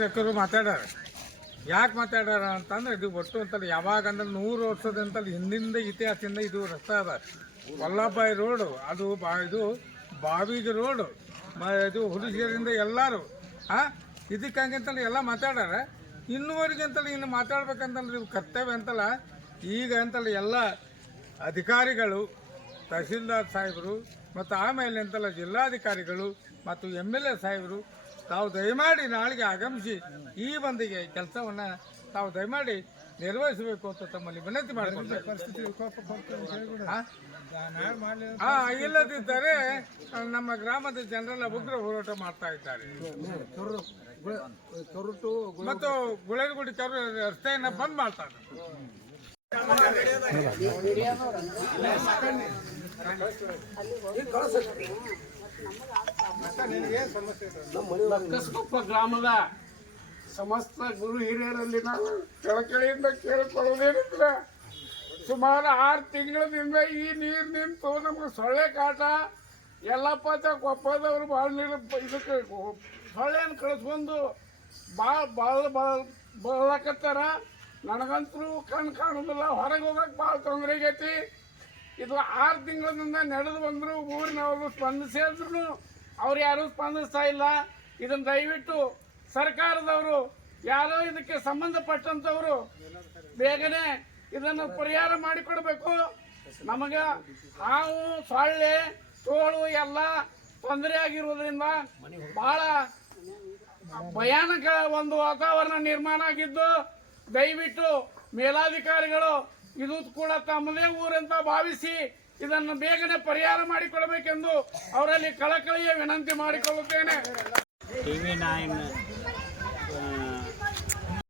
ಶಿಕ್ಷಕರು ಮಾತಾಡ್ಯಾರ ಯಾಕೆ ಮಾತಾಡ್ಯಾರ ಅಂತಂದ್ರೆ ಇದು ಒಟ್ಟು ಅಂತಲ್ಲ ಯಾವಾಗ ಅಂದ್ರೆ ನೂರು ವರ್ಷದಂತಲ್ಲ ಹಿಂದಿಂದ ಇತಿಹಾಸದಿಂದ ಇದು ರಸ್ತೆ ಅದ. ವಲ್ಲಭಾಯಿ ರೋಡು, ಅದು ಬಾ, ಇದು ಬಾವಿಗೆ ರೋಡು, ಮ, ಇದು ಹುಡುಗಿಯರಿಂದ ಎಲ್ಲರೂ ಹಾಂ ಇದಕ್ಕೆ ಹಂಗಂತಲ್ಲ ಎಲ್ಲ ಮಾತಾಡ್ಯಾರ ಇನ್ನೂವರೆಗೆ ಅಂತಲ್ಲ ಇನ್ನು ಮಾತಾಡ್ಬೇಕಂತಲ್ಲ ನೀವು ಕರ್ತವ್ಯ ಅಂತಲ್ಲ. ಈಗ ಅಂತಲ್ಲ ಎಲ್ಲ ಅಧಿಕಾರಿಗಳು, ತಹಸೀಲ್ದಾರ್ ಸಾಹೇಬರು, ಮತ್ತು ಆಮೇಲೆ ಅಂತಲ್ಲ ಜಿಲ್ಲಾಧಿಕಾರಿಗಳು, ಮತ್ತು ಎಂ ಎಲ್ ಎ ಸಾಹೇಬರು ತಾವು ದಯಮಾಡಿ ನಾಳೆಗೆ ಆಗಮಿಸಿ ಈ ಬಂದಿಗೆ ಕೆಲಸವನ್ನ ತಾವು ದಯಮಾಡಿ ನಿರ್ವಹಿಸಬೇಕು ಅಂತ ತಮ್ಮಲ್ಲಿ ವಿನಂತಿ ಮಾಡಿಕೊಳ್ತಾರೆ ಹಾ ಇಲ್ಲದಿದ್ದರೆ ನಮ್ಮ ಗ್ರಾಮದ ಜನರೆಲ್ಲ ಉಗ್ರ ಹೋರಾಟ ಮಾಡ್ತಾ ಇದ್ದಾರೆ. ಮತ್ತು ಗುಳೆಗುಡಿ ಕರು ರಸ್ತೆಯನ್ನ ಬಂದ್ ಮಾಡ್ತಾರೆ ಲಕ್ಕಸ್ಕೊಪ್ಪ ಗ್ರಾಮದ ಸಮಸ್ತ ಗುರು ಹಿರಿಯರಲ್ಲಿ ನಾನು ಕೆಳಕೆಳೆಯಿಂದ ಕೇಳಿಕೊಳ್ಳೋದೇನಿಲ್ಲ ಸುಮಾರು ಆರು ತಿಂಗಳಿಂದ ಈ ನೀರು ನಿಂತು ನಮ್ಗೆ ಸೊಳ್ಳೆ ಕಾಟ ಎಲ್ಲಪ್ಪ ಕೊಪ್ಪದವ್ರು ಭಾಳ ನೀರು ಇದಕ್ಕೆ ಸೊಳ್ಳೆಯನ್ನು ಕಳಿಸ್ಕೊಂಡು ಭಾಳ ಭಾಳ ಭಾಳ ಬಳಕತ್ತಾರ ನನಗಂತೂ ಕಣ್ ಕಾಣೋದಿಲ್ಲ. ಹೊರಗೆ ಹೋಗಕ್ಕೆ ಭಾಳ ತೊಂದರೆ ಆಗೈತಿ ಇದು ಆರು ತಿಂಗಳಿಂದ ನಡೆದು ಬಂದ್ರು, ಊರಿನವರು ಸ್ಪಂದಿಸಿದ್ರು ಅವ್ರು ಯಾರು ಸ್ಪಂದಿಸ್ತಾ ಇಲ್ಲ. ಇದನ್ನು ದಯವಿಟ್ಟು ಸರ್ಕಾರದವರು, ಯಾರೋ ಇದಕ್ಕೆ ಸಂಬಂಧಪಟ್ಟಂತವರು ಬೇಗನೆ ಇದನ್ನು ಪರಿಹಾರ ಮಾಡಿಕೊಡ್ಬೇಕು. ನಮಗೆ ಹಾವು, ಸೊಳ್ಳೆ, ತೋಳು ಎಲ್ಲ ತೊಂದರೆ ಆಗಿರುವುದರಿಂದ ಬಹಳ ಭಯಾನಕ ಒಂದು ವಾತಾವರಣ ನಿರ್ಮಾಣ ಆಗಿದ್ದು, ದಯವಿಟ್ಟು ಮೇಲಾಧಿಕಾರಿಗಳು ಇದು ಕೂಡ ತಮ್ಮದೇ ಊರಂತ ಭಾವಿಸಿ ಇದನ್ನು ಬೇಗನೆ ಪರಿಹಾರ ಮಾಡಿಕೊಡಬೇಕೆಂದು ಅವರಲ್ಲಿ ಕಳಕಳಿಯ ವಿನಂತಿ ಮಾಡಿಕೊಳ್ಳುತ್ತೇನೆ. TV nine